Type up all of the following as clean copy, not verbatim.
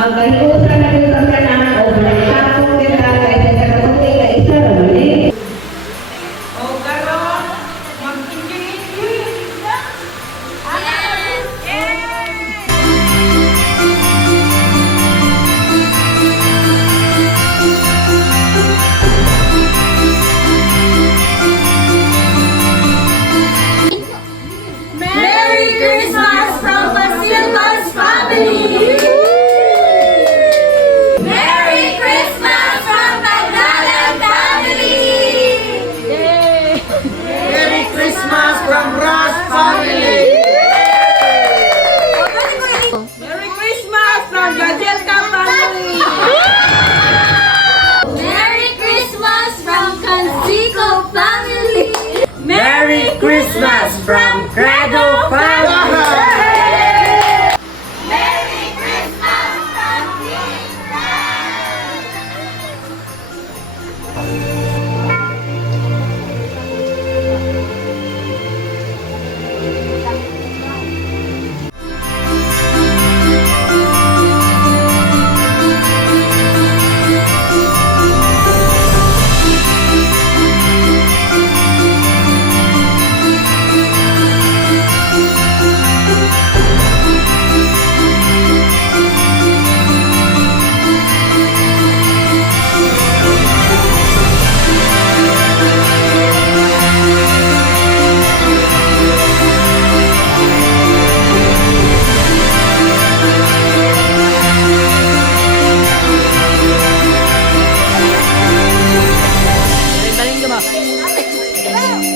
Magkahiusan na rin sa tanan o balagtapong kita kahit sa katuloy na isa rin. O karon, mag-enjoy-enjoy. Merry Christmas from Basil's family! Merry Christmas from Magdalan family! Merry Christmas from Ross family! Merry Christmas from Gajelka family. Merry Christmas from Cansico family! Merry Christmas from Credo family! Merry Christmas from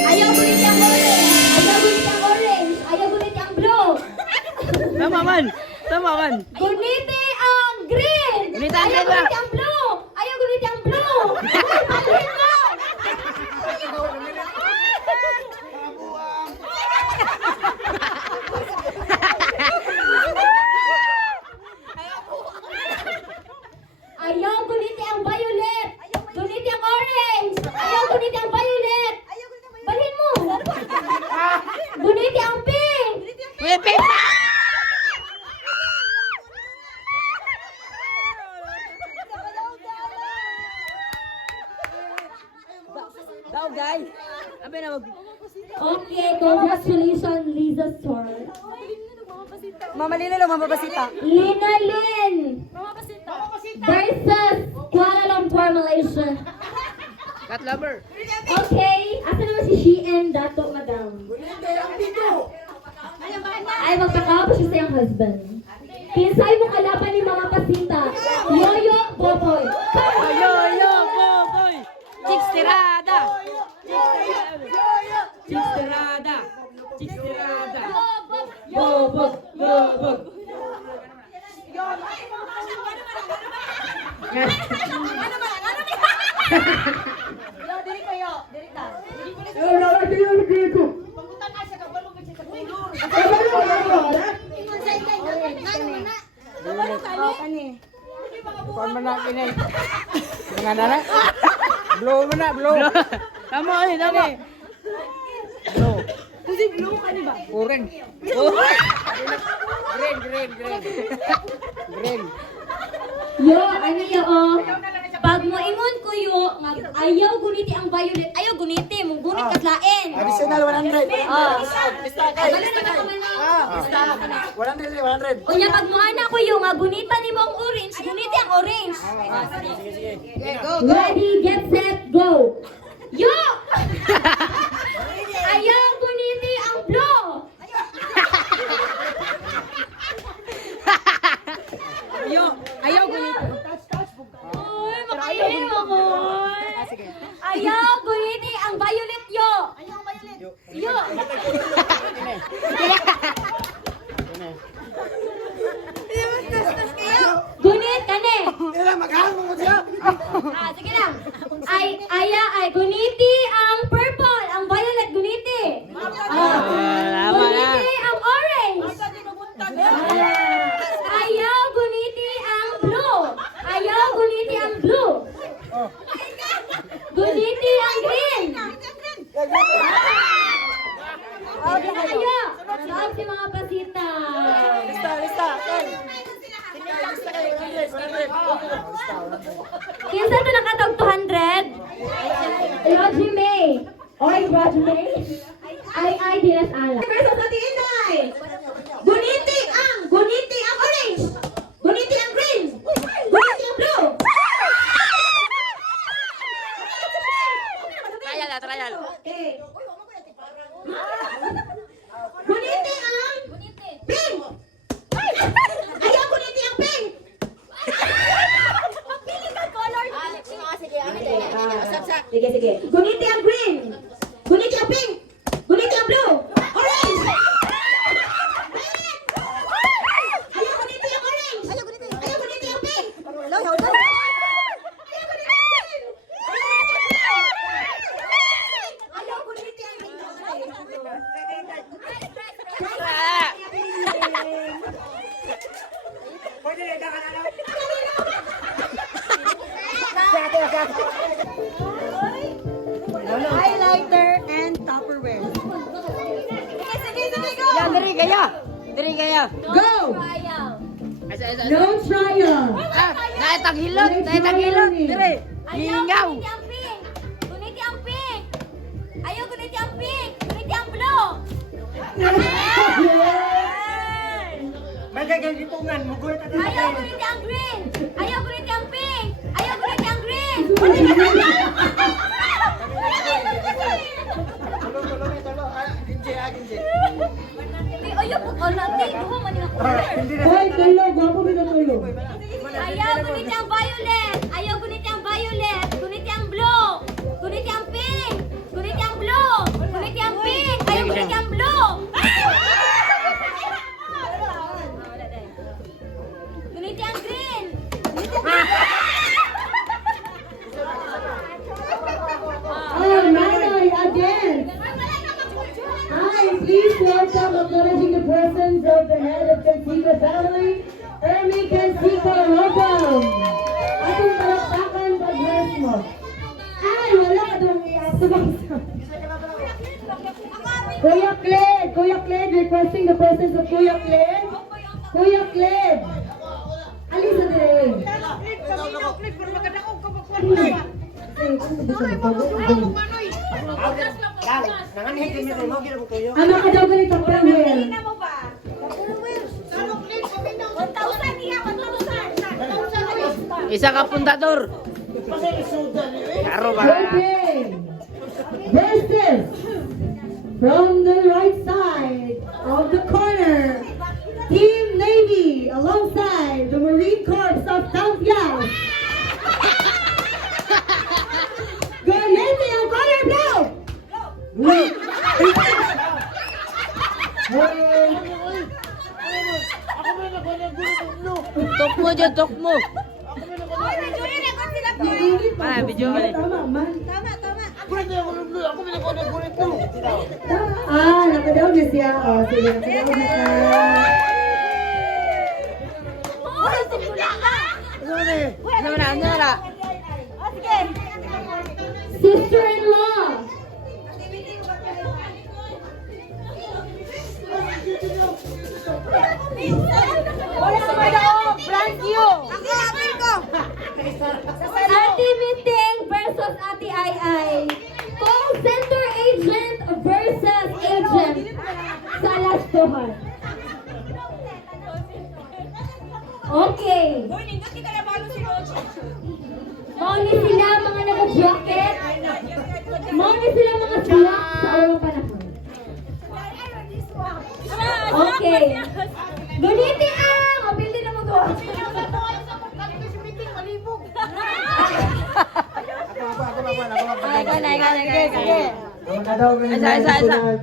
Ayaw gulit yung orange! Ayaw gulit yung orange! Ayaw gulit yung blue! Tama man! Tama man! Guniti ang green! Gunita ang Ayaw green ba? gulit yung blue! Ayaw gulit yung blue! Palhin mo! Ayaw guniti ang violet! Guniti ang orange! Ayaw guniti ang violet! Balhin mo! Guniti ang pink! Pwede! Daw guys! Abi na mag... Okay, congratulations, Liza Store. Mama Lila lo, Mama Basita. Lina Lynn versus Kuala Lumpur, Malaysia. Cat lover. Okay, asa naman si Sheehan, Dato, Madam? Ay, magpakapos siya sa iyong husband. Kinsay mo kalaban ni Mama Pasita. Yoyo, Boboy. Yo, boy! Chicks tirada! Chicks tirada! Chicks tirada! Bobog! Bobog! Kuan man na kinay. Mga nana. Blow mo na, blow. Tama eh, tama! Blow. Kasi blue ka ba? Orange. Oh! Green. Green. Yo, ano yo, oh. Pag mo ingon ko yo, ayaw guniti ang violet. Ayaw guniti, mong gunit katlain. Additional 100. Oh. Ano na nakamani? 100. Unya pag mo ana ko yo, nga gunita ni mong orange, guniti ang orange. Ready, get set, go. Yo! Ayaw guniti ang blue. Ayaw gunito. Uy, makainin mo ko. Ayaw guniti ang violet yo. Ayaw violet. Yo. Gunit kani. Ila maghang mo siya. Sige lang. Ay guniti ang purple, ang violet guniti. Guniti ang orange. Ayaw guniti ang blue. Ayaw guniti ang blue. Guniti ang green. Ayaw. Saan si mga pasita? Lista. Lista kayo. Kinsa to nakatog 200? Roger May. Oy, Roger May. Ay, Dinas Ala. Versus Ate Inday. Guniti ang orange. Guniti ang green. Guniti ang blue. Trial. Okay. Guniti ang pink. Ayaw guniti ang pink. Sige. Guniti ang green. Guniti ang pink. Guniti ang blue. Orange. Ayaw guniti ang orange. Ayaw guniti ang pink. Ayaw guniti ang green. Ayaw guniti ang Highlighter and Tupperware. Yan, diri kaya. Go! No trial. Naitagilot, diri. Hingaw. Guniti ang pink. Ayaw guniti ang pink. Guniti ang blue. Magagalipungan, mugoy ka Ayaw guniti ang green. Ayaw guniti ang pink. Ayaw guniti ang green. Ayaw po ko natin. Duha man yung Hoy, tulo. Gwapo mo na tulo. Ayaw guniti ang violet. Ayaw guniti ang violet. Guniti ang blue. Guniti ang pink. Guniti ang blue. Guniti ang pink. Ayaw guniti ang blue. Guniti ang green. Oh, Manoy, again. Hi, please welcome acknowledging the presence of the head of Canseco family, Ermi Canseco. Welcome. Atong palakpakan pag-dress mo. Ay, wala ka doon iasubang sa. Kuya Cled, requesting the presence of Kuya Cled. Kuya Cled. Alisa dire. Ano ka daw ganito Pamela? Isa ka puntador. Karo ba? Okay. Versus from the right side of the corner, Team Navy alongside the Marine Corps of South Yas. Guniti ang corner blue. Blue. Tok mo. Ah, video mo. Tama, man. Tama. Ah, nakadaw na siya. Oh, sige, nakadaw na siya. Ano na? Sister-in-law. Ate Minting versus Ate Ai. Call center agent versus agent sa lastuhan. Okay. Mauni sila mga naka-jacket. Mauni sila mga slacks sa unang panahon. Okay. Guniti ang! Mapildi na mo to. Ay, Isa.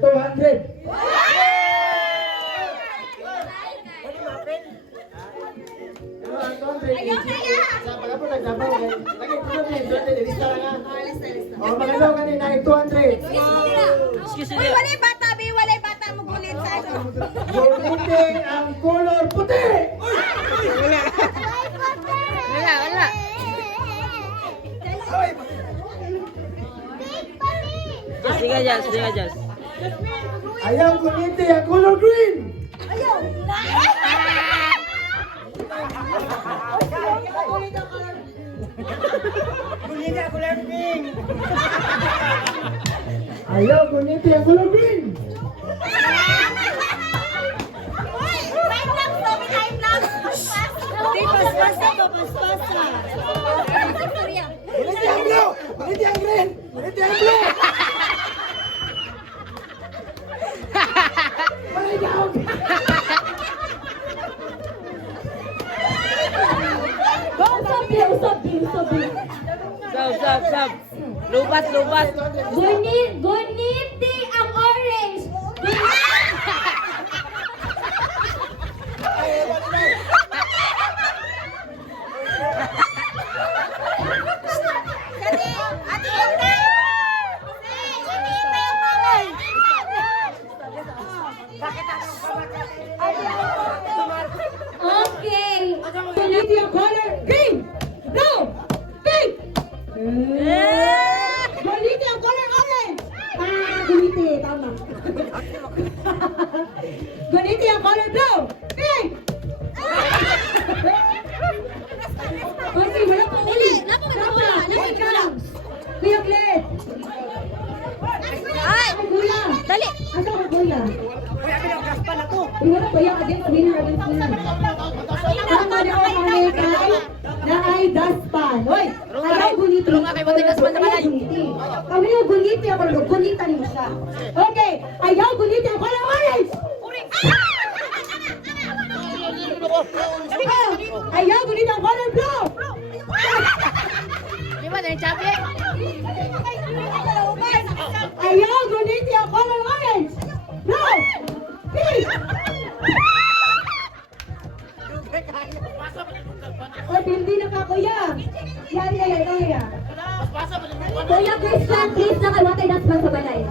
200. Oh, maganda kanina 200. Excuse me. Walay bata magulit sa ano. Guniti ang color puti. Wala. Sige, Jazz. Ayaw guniti ang color green. Ayaw. Ayaw, guniti ang color green. Di, paspasa to, paspasa. Gunit ang blue! Gunit ang green! Gunit ang blue! Sab. Lubat. Guniti ang orange. Okay. Guniti ang color green. Blue. Pink. Guniti ang color orange. Guniti. Tama. Guniti ang color blue. Pink. Okay, wala pa uli. Tama. Kuya Glenn. Ay, Kuya. dali. Asa ka kuya? Iwala pa yung against winner against winner. Ang manoon kami kay na ay daspan. Hoy, ayaw guniti. Tulong nga kay Batay Daspan na balay. Kami yung guniti ako, gunita niyo siya. Okay, ayaw guniti ako ng orange. Ayaw guniti ako ng blue. Di ba na yung champion? Ayaw guniti ako ng orange. Blue. Pink. O, hindi na ka, kuya. Yan. Kuya Christian, please na kayo kay Daspan sa balay.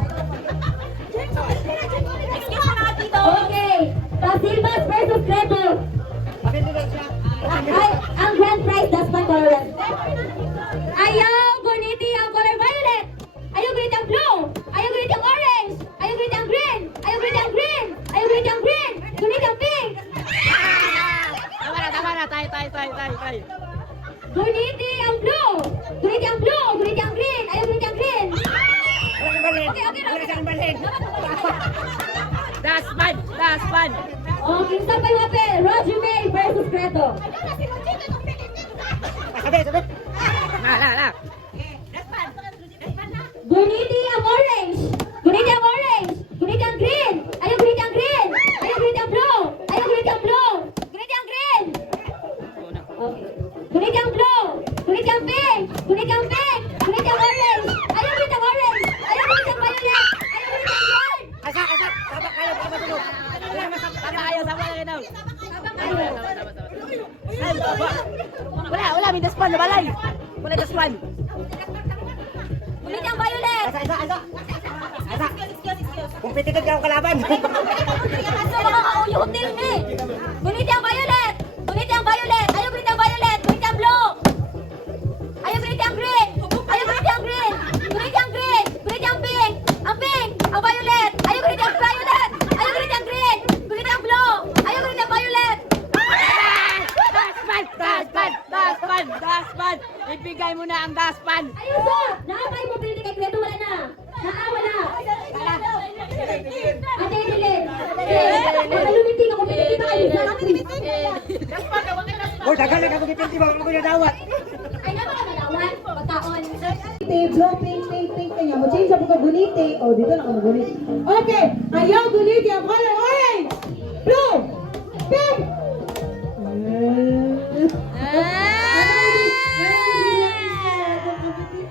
Okay. Pasilvas versus Credo. Ay, ang grand prize, Daspan Colorant. Ayaw guniti ang color violet. Ayaw guniti ang blue. Ayaw guniti ang orange. Ayaw guniti ang green. Ayaw guniti ang green. Ayaw guniti ang green. Guniti ang pink. Tama na. Tay. Guniti ang blue. Guniti ang blue. Guniti ang green. Ayaw guniti ang green. Okay. Daspan. Okay, saan pa yung apel? Roger May versus Credo. Na. Guniti ang orange. Guniti ang orange. Guniti ang green. Ayaw guniti ang green. Ayaw guniti ang blue. Ayaw guniti ang blue. Guniti ang green. Okay. Guniti ang blue. Guniti ang pink. Guniti ang pink. Guniti ang orange. Ayaw guniti ang orange. Ayaw guniti ang violet. Ayaw guniti ang red. Asa. Sama kayo daw. Wala, may Daspan na balay. Wala Daspan. Guniti ang violet. Competitive ka ang kalaban. Kaso makakauyo hotel ni. Guniti ang violet. Guniti ang violet. Ayaw guniti ang violet. Guniti ang blue. Ayaw guniti ang green. Ayaw guniti ang green. Guniti ang green. Guniti ang pink. Ang pink. Ang violet. Ayaw guniti ang violet. Ayaw guniti ang green. Guniti ang blue. Ayaw guniti ang violet. Daspan. Ibigay mo na ang Daspan. Ayun so. Naabay mo pinili kay Credo. Wala na. Wala. Ate Evelyn. Nakalumiting ako. Pinili ka kayo sa actress. Hoy, tagal na ako gipinti ba ako nadawat. Ay, naman ka nalawan. Pagkaon. Blue, pink kanya. Mo change ako ka guniti. Oh, dito na ako guniti. Okay, ayaw guniti ang color orange. Blue. Pink.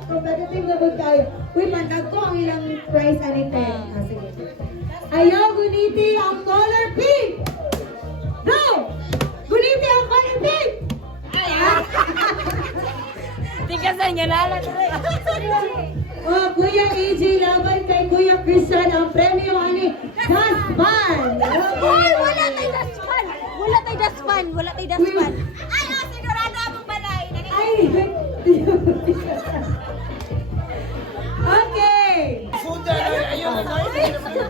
Competitive na ba tayo? Uy, pantag ko ang ilang price anite. Sige. Ayaw guniti ang color pink. Blue. Guniti ang color pink. Tigasan niya na lang. Oh, Kuya AJ laban kay Kuya Christian ang premyo ani Daspan. Ay, wala tayo Daspan. Wala tayo Daspan. Ay, sigurado akong balay. Ay. Okay.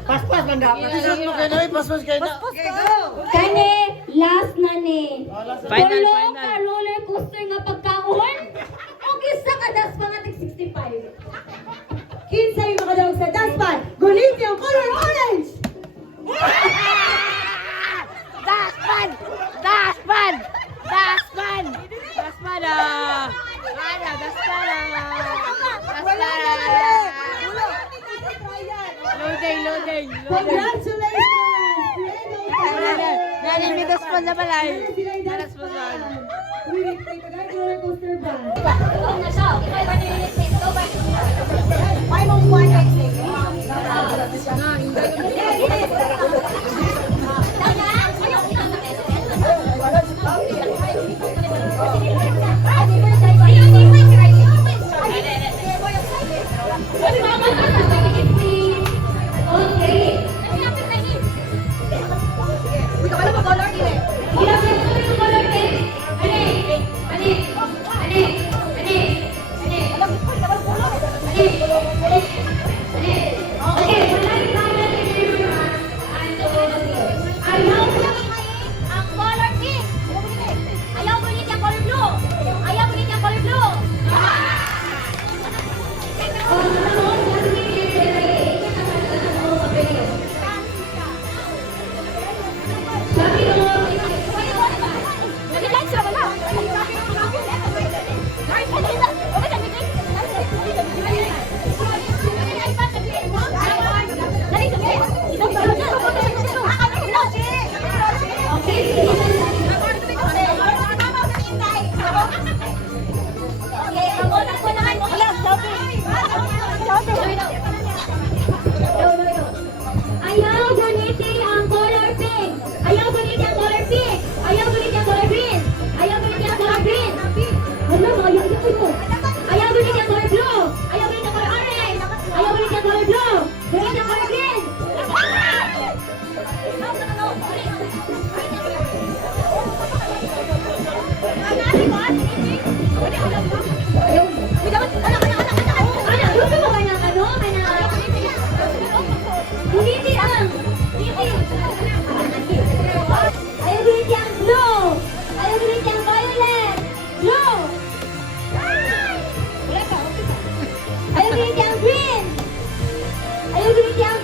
Paspas man dapat. Kani, last na ni. Final. Ka roller coaster nga pagkaon? O kisa ka das pa nga tig 65? Kinsa yung makadawag sa daspan? Gunitin ang color orange! Daspan! Daspan! Daspan! Daspan ah! Ano, daspan ah! Daspan ah! Loading, loading, loading! Congratulations! Nanin may daspan na balay! Sila yung Daspan daspan! na! Uy, take a roller coaster ba? Ikaw na siya. Ikaw ba nililit? Ikaw ba? Ay, mong buwan ay sige. Ang color pink. Ayaw mo nito ang color blue. Ayaw mo nito ang color blue. Ayaw gunitin ang color pink. Ayaw gunitin ang color pink. Ayaw gunitin ang color green. Ayaw gunitin ang color green. Hala, ayaw mo. Ayaw gunitin ang color blue. Ayaw gunitin ang color orange. Ayaw gunitin ang color blue. Gunitin ang color green. Anak, gusto mo ba ng ano? Gunitin ang ayaw gunitin ang blue. Ayaw gunitin ang violet. Blue. Ayaw gunitin ang green. Ayaw gunitin ang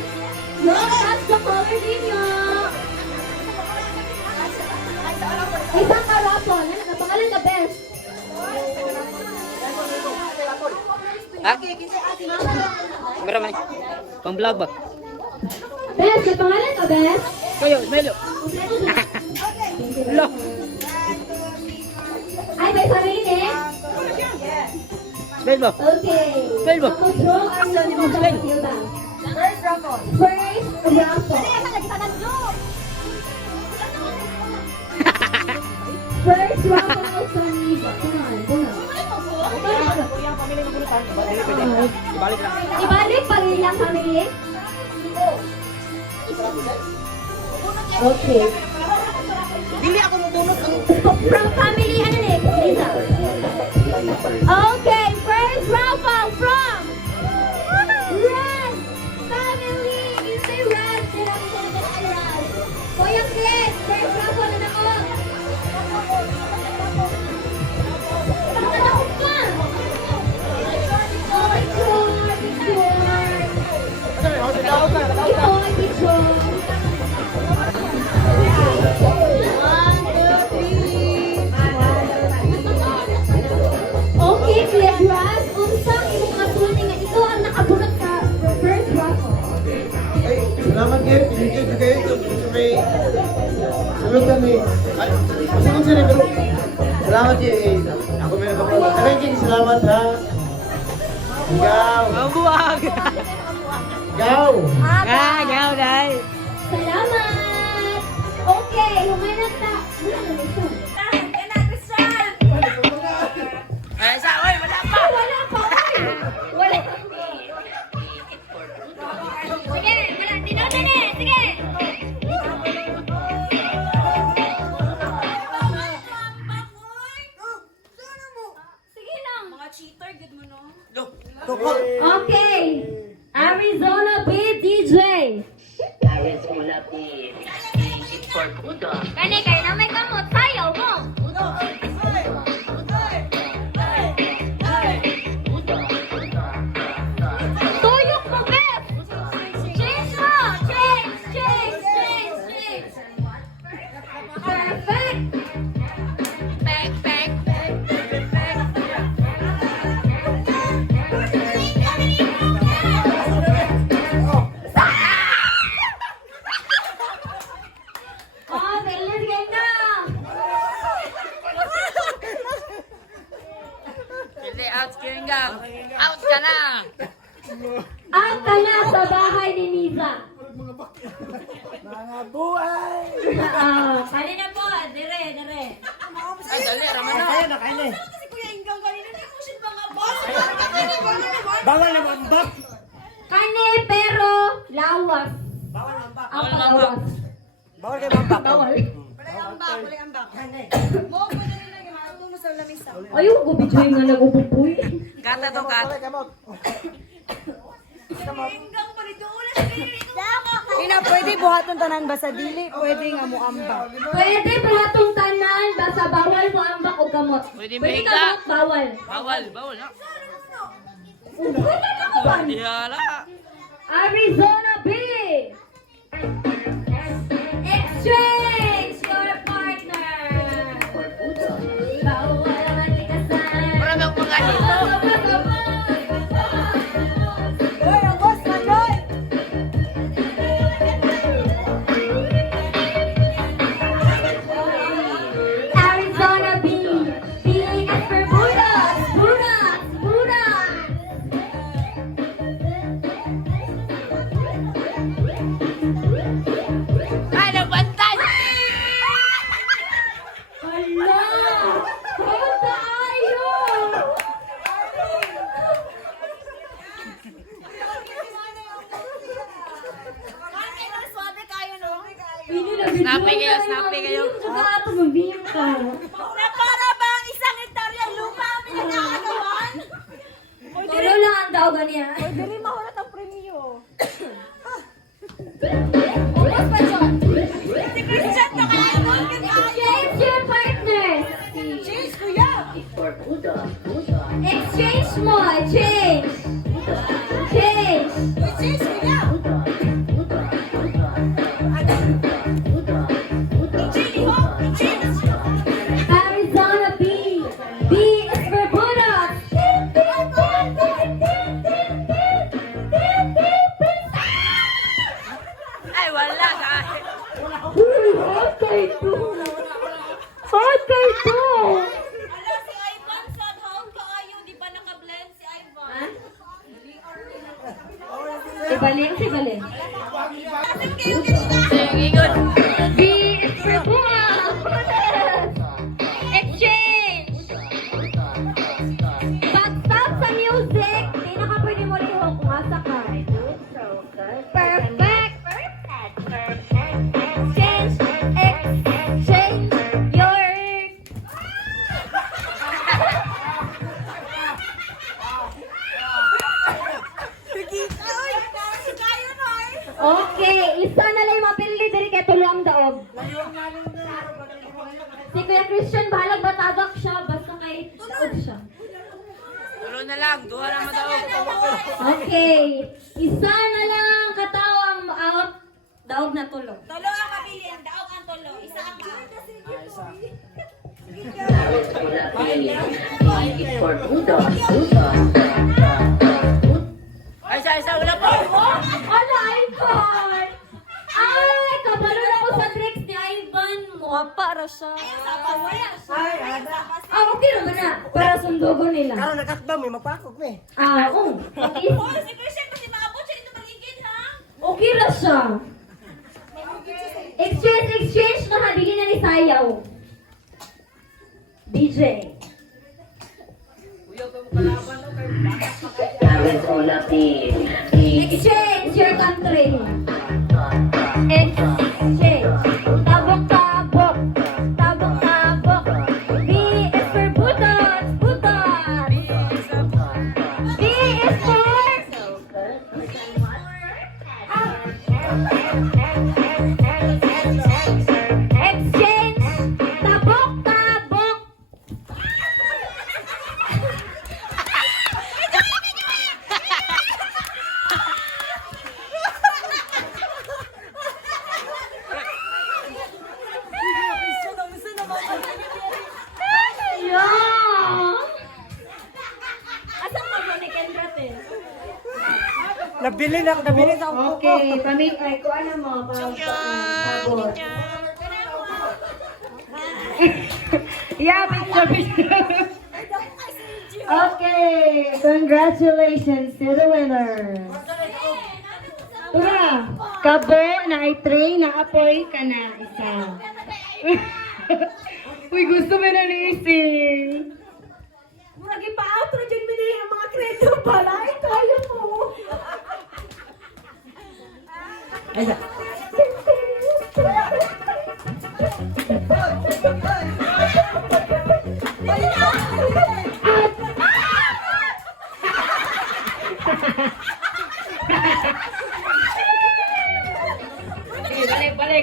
that's the color ninyo. Isang karapon. Ano na pangalan ka, best? Ha? Meron man. Pang vlog ba? Best, may pangalan ka, best? Kayo, Melo. Lo. Ay, may sarili. Melo. Okay. Spell mo. Ako, draw ang Spell. First raffle. First raffle. First raffle from Niva. Ibalik lang. Ibalik pa rin lang kami. Okay. Dili ako mabunot ang From family, ano ni? Lisa. Okay, first raffle from Red family. You say Red, then I'm gonna get Red. Kuya Chris, first raffle na ako. Bakit ako pa? Oh, okay, Clegras, unsang imong kasulti nga ito ang nakabunot sa first raffle. Ay, salamat kayo. Pinigil ko kayo. May sunod kami. Ay, sunod sila pero salamat kayo. Ako may nagpapalala. Maraming salamat ha. Ikaw. ang buwag. Ikaw. Gaw dai. Salamat! Okay, humanap ta. Wala na ito. Ay, sa oy, wala pa. Wala pa. Wala. Sige, wala. Tinoto na. Sige. Sige lang. Mga cheater, good mo no? Toko. Okay. Arizona Beat DJ. Mga buhay! Kanina po, dire. Ay, dali, raman na. Kaya na, kaya na. Kasi Kuya Inggang kanina na mo siya mga boss. Bawal na mambak! Kani pero lawas. Ang lawas. Bawal kayo mambak! Bawal. Walay ambak, walay ambak. Mo ko na rin lang yung mo sa lamisa. Ayaw ko bidyoy nga nag-upupoy. Kata to, kata. Inggang pa rin doon na siya. Ina, pwede buhaton tanan ba sa dili? Pwede nga mo ambak. Pwede buhatong tanan, basta bawal mo ambak o gamot. Pwede Pwede mahiga. gamot, bawal. Bawal na. Pwede na ko ba? Yala. Arizona B! Exchange your partner! Bawal ang ikasan. Wala bang mga dito? Hoy, ang boss na doy! Arizona B! B is for Budas! Budas! Ay, nabantay! Hala! Kota ayo! Swabe kayo no. Snappy kayo. Saka ato mabiyang ka. Na para bang isang hektarya lupa ang pinag-aagawan? Tulo lang ang daw ganyan. Dili mahulat ang premyo. Ubus pa dyan. Si Christian na kaya mo. Exchange your partners. Cheers, kuya. Exchange mo. Change. Change. Cheers, kuya. Arizona B. B is for Buddha. Ay, wala kahit. Hot kay to. Hot kay to. Ala, si Ivan sa taon kaayo, di ba naka-blend si Ivan? Si Balen, si Balen. Ingon. B is for Buddha. Exchange. Pag-stop sa music, di na ka pwede mo lihok kung asa ka. Perfect. Exchange. Exchange your... Okay, isa na lang yung mapili diri kay tulo ang daog. Si Kuya Christian bahalag batabak siya basta kay daog siya. Tulo na lang, duha na daw. Okay, isa na lang katao ang out daog na tulo. Tolo ang mabili, ang daog ang tolo. Isa ang ba? Ay, isa, wala pa. Ala, Ivan! Ay, kabalo na ko sa tricks ni Ivan. Mukha para siya. Okay naman na. Para sundugo nila. Kano nakakbang, may magpakog me. Oo. Oh, si Christian kasi maabot siya dito maligid, ha? Okay na siya. Exchange na habili na ni Sayaw. DJ. Exchange your country. Exchange. Tabok-tabok. Tabok-tabok. B is for Buddhas. Buddhas. B is for... Exchange. Tabok-tabok. Yeah. Asa mo ba ni Kendra te? Nabili sa ako. Okay, pamit ay ko ano mo pa. Sabor. Yeah, picture. Okay, congratulations to the winner. Tura, kabo na ay tray na apoy ka na isa. Uy, gusto mo na ni Isi. Murag ipa-out na dyan mili ang mga kredo pala. Ay, tayo mo. Ay, sa.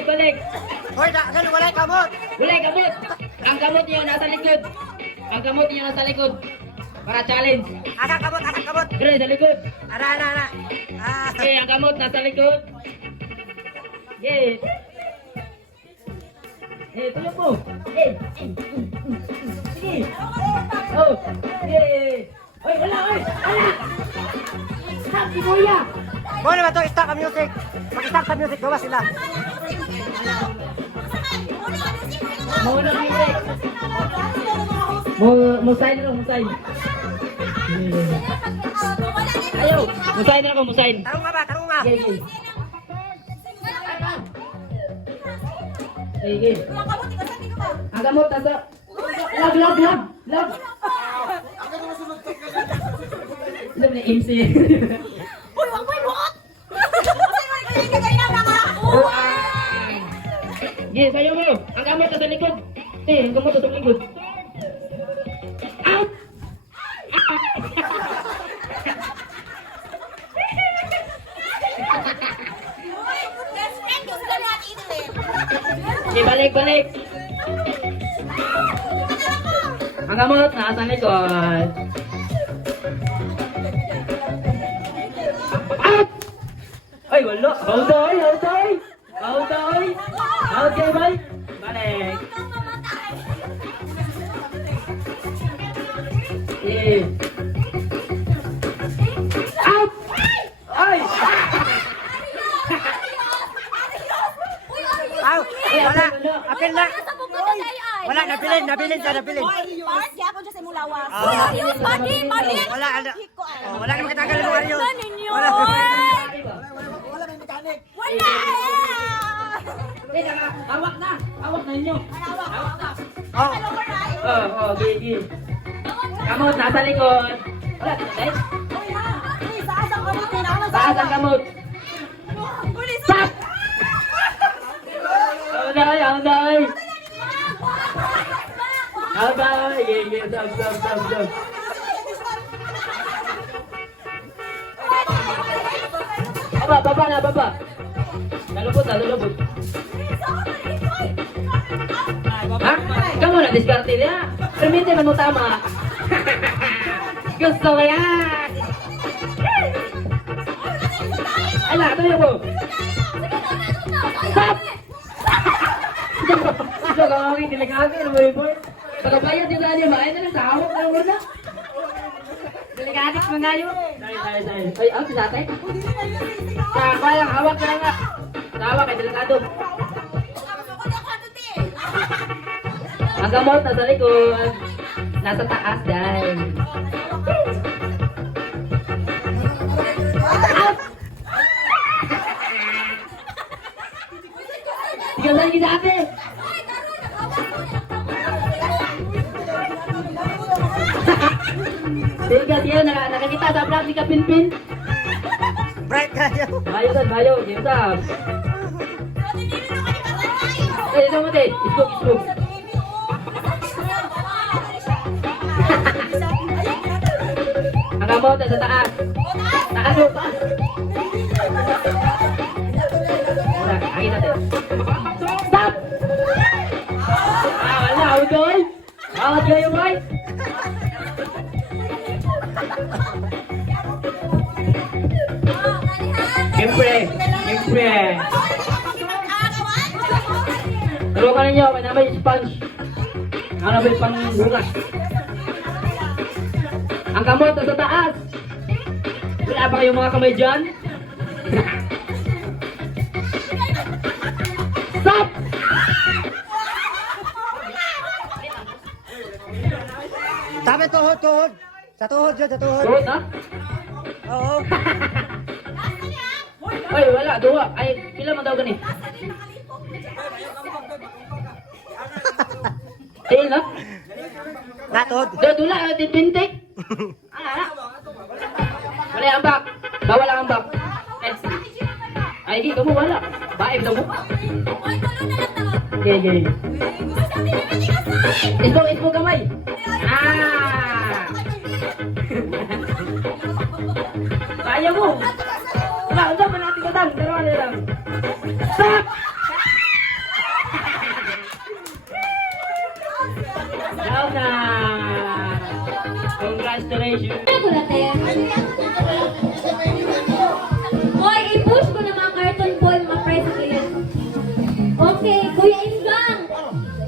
Balik. Hoy, wala kamot. Wala gamot. Ang gamot niyo nasa likod. Ang gamot niyo nasa likod. Para challenge. Asa kamot. Dire sa likod. Ara. Okay, ang gamot nasa likod. Yes. Tulog mo. Sige. Oh. Oy, wala. Stop, si Kuya. Mo naman to, start ang music. Mag-start sa music, gawa sila. Mauna music. Mo sign na mo sign. Ayaw, musahin na ako, musahin. Tarong nga. Okay. Sige. Ang gamot, nasa... Love. Alam na, MC. Uy, wag mo ibuot! Kasi kagay na mga ako! Sige, sayo mo. Ang gamot nasa likod. Ang gamot nasa likod. Out! Best friend, gusto na itin. Sige, balik. Ang gamot nasa likod. Out! Ay, wala. Hauday. Okay, bye. Balik. Out! Ay! Aw, wala. Apil na. Sa bukod na tayo ay. Wala, nabilin siya. Part, kaya ako dyan sa mulawas. Ah. Ayun, balik. Wala, Hiko ay. wala na makitagal ng Mario. Wala ninyo. Wala. Wala. Hawak na ninyo. Oh, Gigi. Kamot, nasa likod. Wala, guys. Taas ang kamot din. Taas ang kamot. Stop! Hauday. Gigi, stop. Baba. Nalubot. Ha? Kamu na diskarte niya. Permite man mo tama. Gusto ko yan. Ala, tuyo mo. Stop! Gusto ka mga delikado. Ano mo yun, boy? Pagkabayad yung gani, maay na lang. Sahok na muna. Delikadik mga yun. Sorry. Ay, si tatay. Kaya hawak ka na nga. Hawak ay delikado. Ang gamot nasa likod. Nasa taas dahil. Tingnan lagi sa ate. Tingnan siya, nakakita sa vlog ni Kapinpin. bright kayo. Bayo. Game up. Ito mo din. Islog. Ang gamot nasa taas. Taas. Angin natin. Stop! Wala, Udoy. Bawat kayo, boy. Siyempre. Tulungan ninyo, may naman yung sponge. Ano ba yung pangbukas? Ang kamot nasa taas. Wala ba kayong mga kamay dyan? Stop! Sabi tuhod. Sa tuhod. Tuhod, ha? Oo. Oy, wala, duha. Ay, pila man daw gani? Tail na? Natod. Dula, 20. Ana. Wala ang back. Bawal ang back. Ay, di mo wala. Baib daw mo. Okay. Isbo kamay. Ah. Kaya mo. Wala, unsa pa natin katang. Pero ano lang. Stop! Down na. Congratulations. Hoy, i-push ko na mga cartoon ball, mga president. Okay, Kuya Ingang.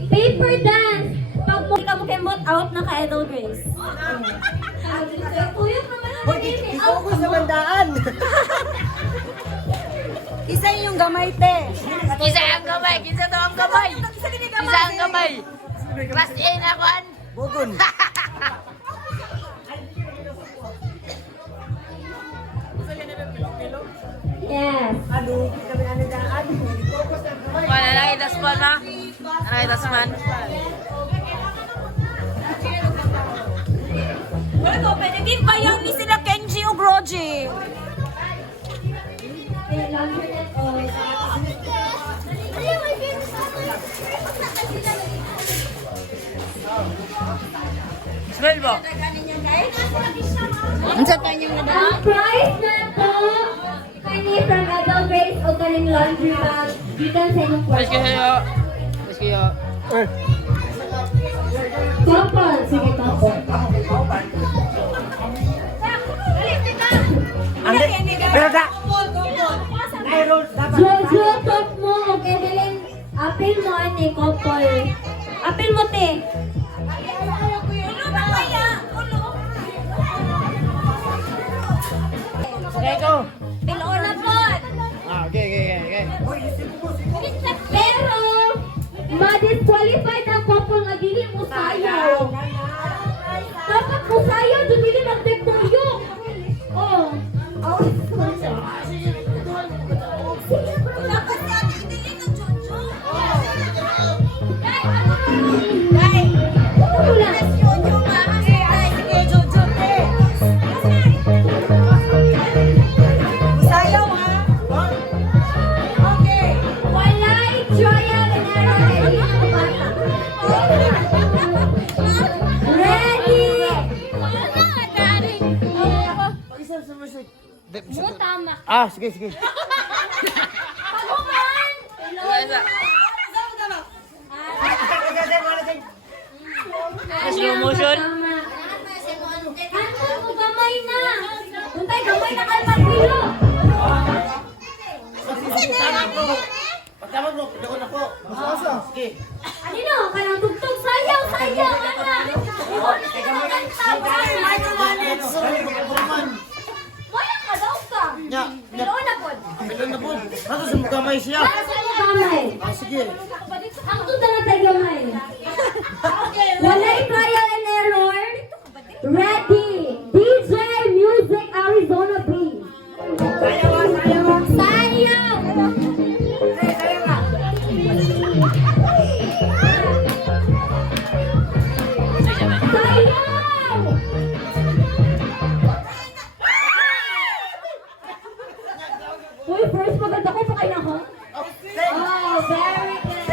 Paper dance. Pag mo kemot out na ka Idol Grace. Kuya naman ang game. Ikaw ko sa bandaan. Isa yung gamay, te. Kisa ang kamay. Kisa to ang kamay. Kisa ang kamay. Class A na kuan. Bugon. Yes. Wala lang itasman na. Ano itasman? Ano, pwede din bayang ni sila Kenji o Groji. Smell mo? Ang sa kanyang Ang prize na to, kani from Idol Grace o kaning laundry bag. Gikan sa inyong Mas kwarto. kayo. Mas kayo. Couple. Sige, couple. Pero da. Mayroon dapat. Jojo, top mo. Okay, Helen. Apil mo, ane, couple. Apil mo, te. Ulo ba kaya? Ulo. Okay ko. Pilo na po. Okay. Pero, ma-disqualified ang couple nga dili mo sayaw. Dapat mo sayaw, doon dili magtepuyok. Oh. Dapat sa atin, hindi ng Jojo. Ay, ito mo lang. Jojo nga. Ay, sige, Jojo, te. Sayaw, ha? Okay. Walay trial and error. Ready? Mo tama. Ah, sige. Paguman! Slow motion. Ano mo gamay na? Untay, gamay na kalmang kilo. Pagtawag mo, pagtawag na po. Sige. Ano? Kanang tugtog sayaw, ana. Wala ka daw ka. Nya, Pilo na po. Pilon na po. Nato sa mugamay siya. Para sa mo gamay. Sige. Ang tuta na tayo gamay. Walay trial and error. Ready. DJ Music Arizona B. Sayaw. Sayaw. Uy, first maganda ko pa kayo ha? Oh, very good.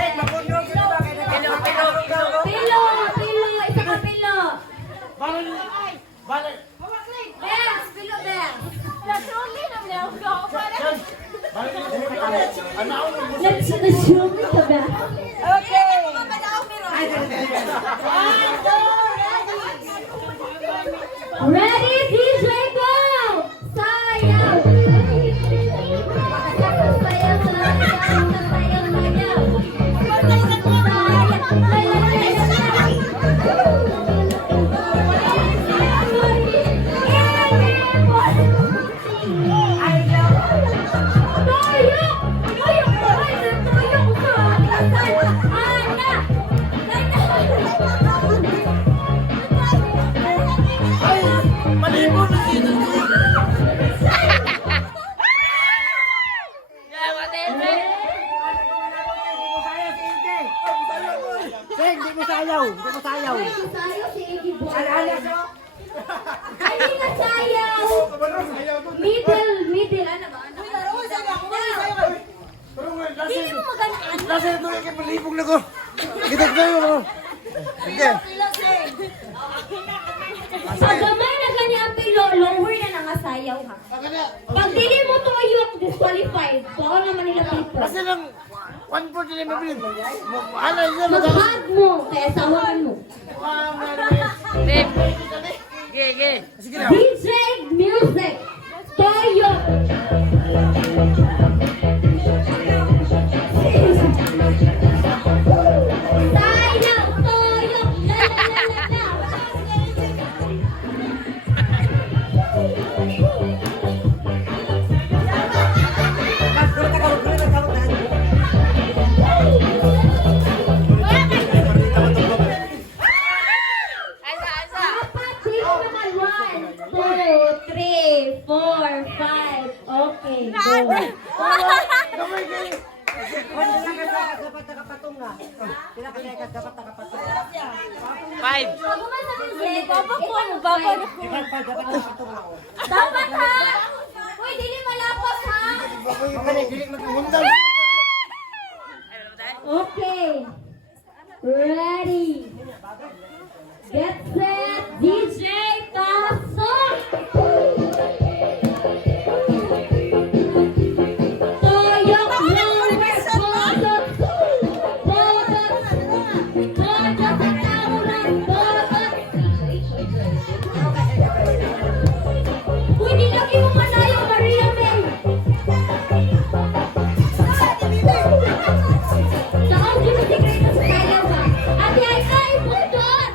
Pilo, isa ka pilo. Balik. Yes, pilo there. Let's show me the back. Okay. Ready, DJ, go! Sayaw! Ay, mo sayaw. Hindi mo sayaw. Ay, sasayaw si Iggy Boy. Ay, hindi na sayaw. Middle. Ano ba? Hindi mo magandaan. Nasa ito yung palibog na ko. Kita ko mo. Sige. Pagamay na ganyan ang pilo, lower na nangasayaw ha. Pag dili mo to yung disqualified, baka naman nila people. Kasi lang 1/4 nila mabilis. Ano yun? Mag-hug mo, kaya sawakan mo. DJ Music, Toyo. Sayaw, Toyo, la la la la la. Dapat sino naman? 1, 2, 3, 4, 5. Okay, go. Five. Dapat ha! Uy, dili malapos ha! Okay. Ready. Get set. DJ pasok. Toyok lower. Bodot. Bodot. Bodot sa tauran. Bodot. Uy, di lagi mo manayo, Maria May. Sa audio mo sikreto sa sayaw ha. Ate Aika, ibundot.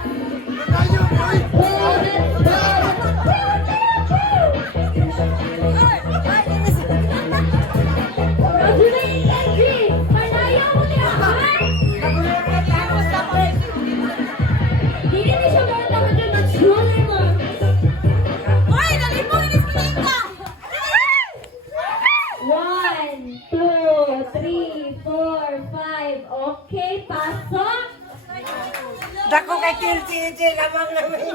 Bodot. Rosemary Henry, manayaw mo niya ha. Dili ni siya mga tayo mag-stroller mo. Hoy, dali mo, inis ka! 1, 2, 3, 4, 5. Okay, pasok. Dako kay Kirsi, lamang namin.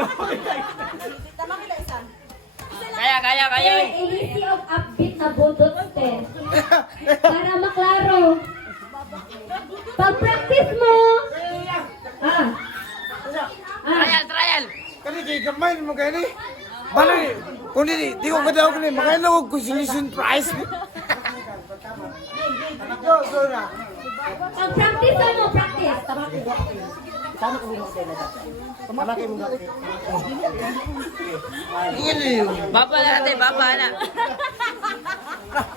Kaya. Easy of upbeat na budot pen. Para maklaro. Pag-practice mo. Trial. Kani kay gamay mo kay ni. Bali, kung di ko kadaw kani, makailaw ko consolation prize. Go na. Pag-practice mo, practice. Ingin niyo. Baba na natin, baba na.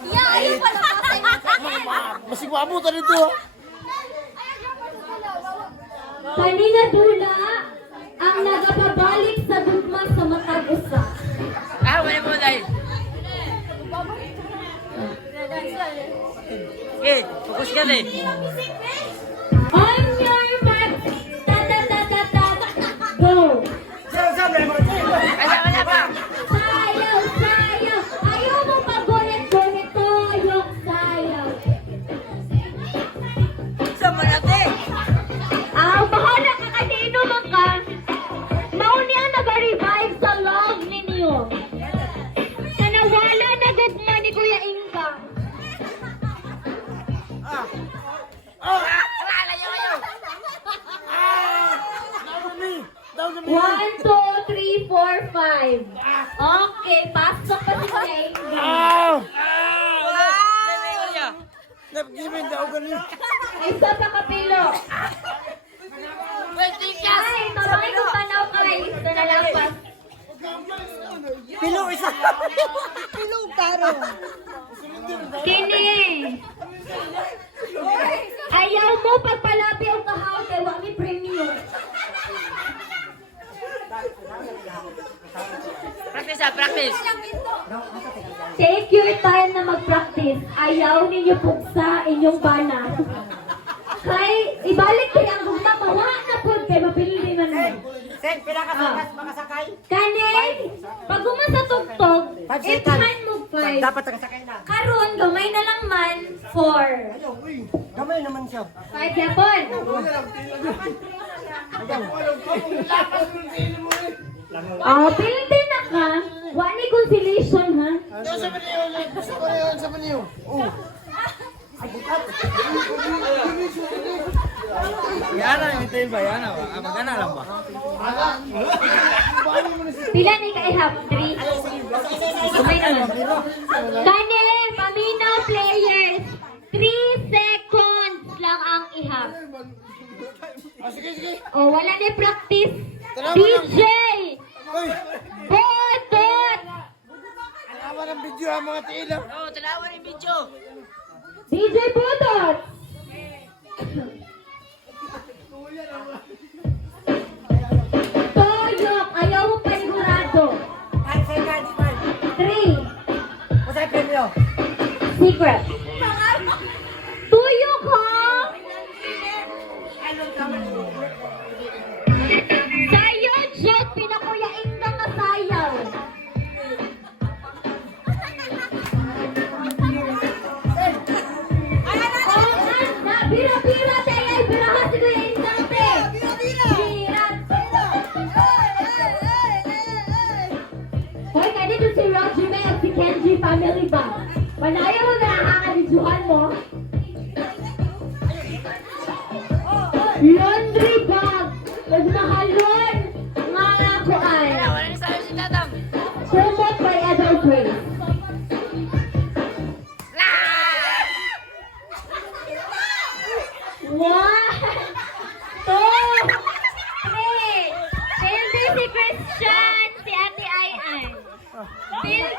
Yeah, ayun pala kasi Masig maabutan dito. Kanina dula ang nagapabalik sa gugma sa matag usa. Wala mo dahil. Okay, focus ka na eh. On your mark. Ta-ta-ta-ta-ta. Go. Kaya pa. Sayaw, sayaw. Ayaw mo pagulit-gulit. Toyok, sayaw. Sama natin. Bahala ka kasi inuman ka. Mauni ang nag-revive sa love ninyo. Sa nawala na gugma ni Kuya Inga. One, two, three, four, five. Okay, pasok pa si Kuya Inga. Napgimin daw kani. Ay, isa pa kapilo. Ay, mamay ko tanaw kay. Ito na lapas. Pilo isa. Kini. Ayaw mo pagpalabi ang kahaw kay wami premium. Practice. Take your time na mag-practice. Ayaw ninyo pugsa inyong bana. Kay ibalik ko ang gugma mawa na po kay mapili na niyo. Kaning, pag sa tugtog, itahan mo 5. Dapat nakasakay na. Karon, gamay na lang man, 4. Gamay naman siya. 5 yapon. Oh, pildi na ka. Wa ni conciliation, ha? Sa maniyo. Oh. Yana, imitin ba? Yana ba? Magana lang ba? Pila ni ka ihap? 3. Gamay na lang. Kani, paminaw players. 3 seconds lang ang ihap. Oh, wala ni practice. DJ! Botot! Alaman ang video ang mga tila. DJ Botot! Toyok! Ayaw mo panigurado. 3. Masay premyo. Secret. Tuyok, ha? Sayaw, Jet! Pinakuyain ka nga sayaw. Bira-bira tayo ay birahan si Kuya Insante. Birat. Hoy, kanito si Roger May at si Kenji family ba? Panayaw mo na nakakalijuhan mo. Laundry bag. Nagmahalon. Nga ako ay. Promote by Edward Grace. One, two, three. Pildi si Christian, si Ate Ai. Ang pildi,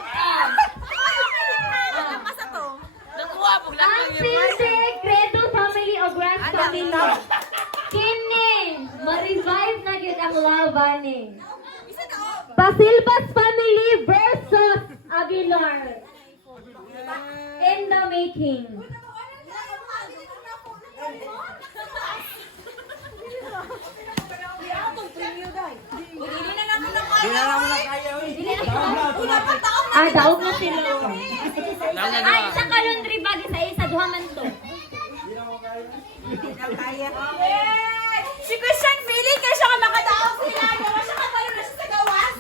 Credo family o Grand family. Kini, ma-revive na yun ang laban ni. Pasilbas family versus Aguilar. In the making. Ah, daog na sila. Ay, isa ka laundry bag, isa duha man to. Si Christian feeling kayo siya ka makadaog sila. Diba siya kapalo na siya sa gawas?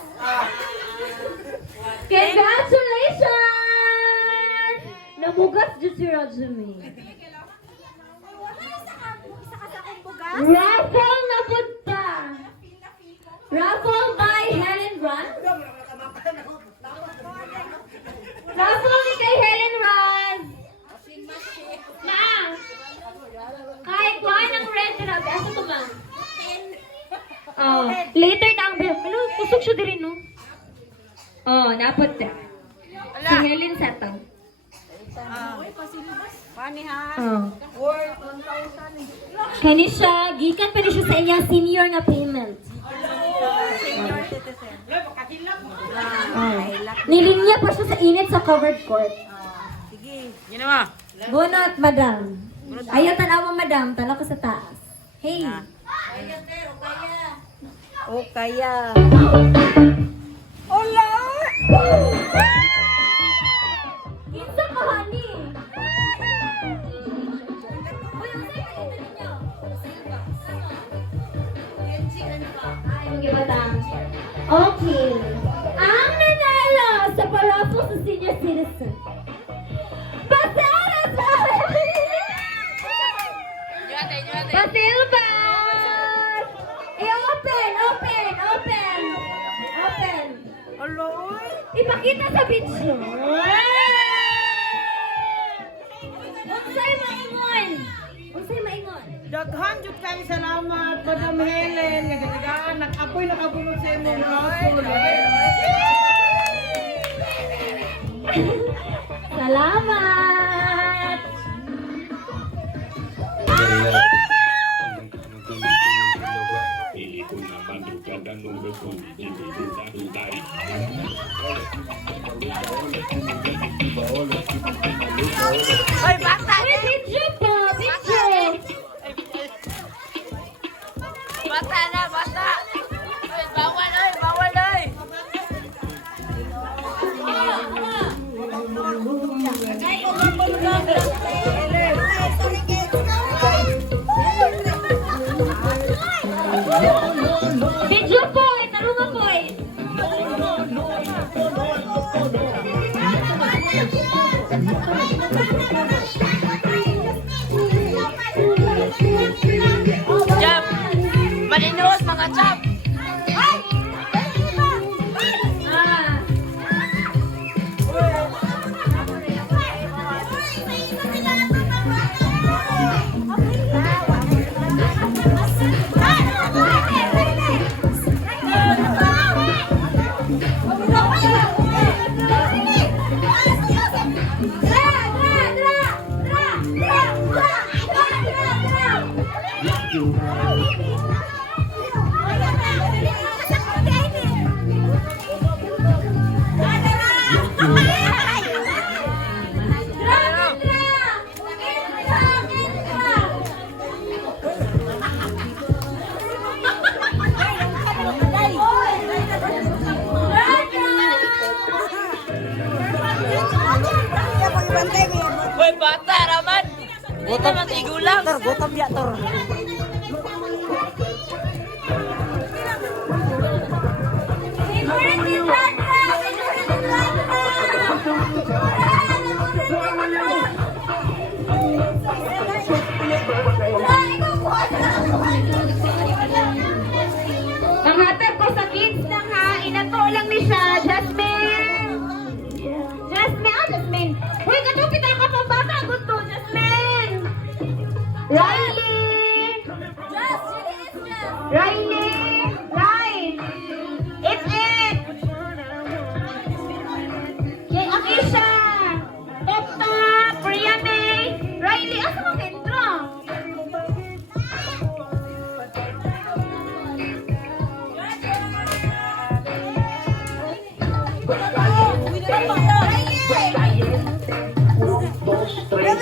Congratulations! Namugas dyan si Rajumi. Raffle na punta. Raffle by Helen Run. Raffle ni kay Helen Run. Na. Kahit kuha ng red rub. Asa to ba? Oh, later na ang bill. Ano, kusog siya din, no? Oh, napot na. Si Helen Satang. Oh. Kani siya, gikan pa rin siya sa iya senior na payment. Oh. Nilinya pa siya sa init sa covered court. Yun naman. Bunot, madam. Ayaw tanawa, madam. Tala ko sa taas. Hey. O kaya. Hola! Kinsa ka, honey? Uy, ang sa'yo dito ninyo. Ay, mga batang. Okay. Ang nanalo sa paraffle sa senior citizen. Basaras! Basilbas! I-open! Open! Open! Open! Aloy. Ipakita sa video. Unsay maingon? Unsay maingon? Daghan jud kay salamat Madam Helen nga ganagaan nakapoy nakabunot sa imong raffle. Salamat. Hoy, basta. Uy, video po, video. Basta na, basta. Video boy, tarungan boy. Jam! Malinos mga chap! Uy, bata, Raman! Hindi naman tigulang! Gutom ya, tor. Manghatag ko sa kids lang ha. Inato lang ni siya. Jasmine! Jasmine! Uy, katupit ang kapabata. Gusto, Jasmine! Riley! Riley! It's it! Kay Akisha! Topta! Priyane! Riley! Asa mo dentro? Dos, tres,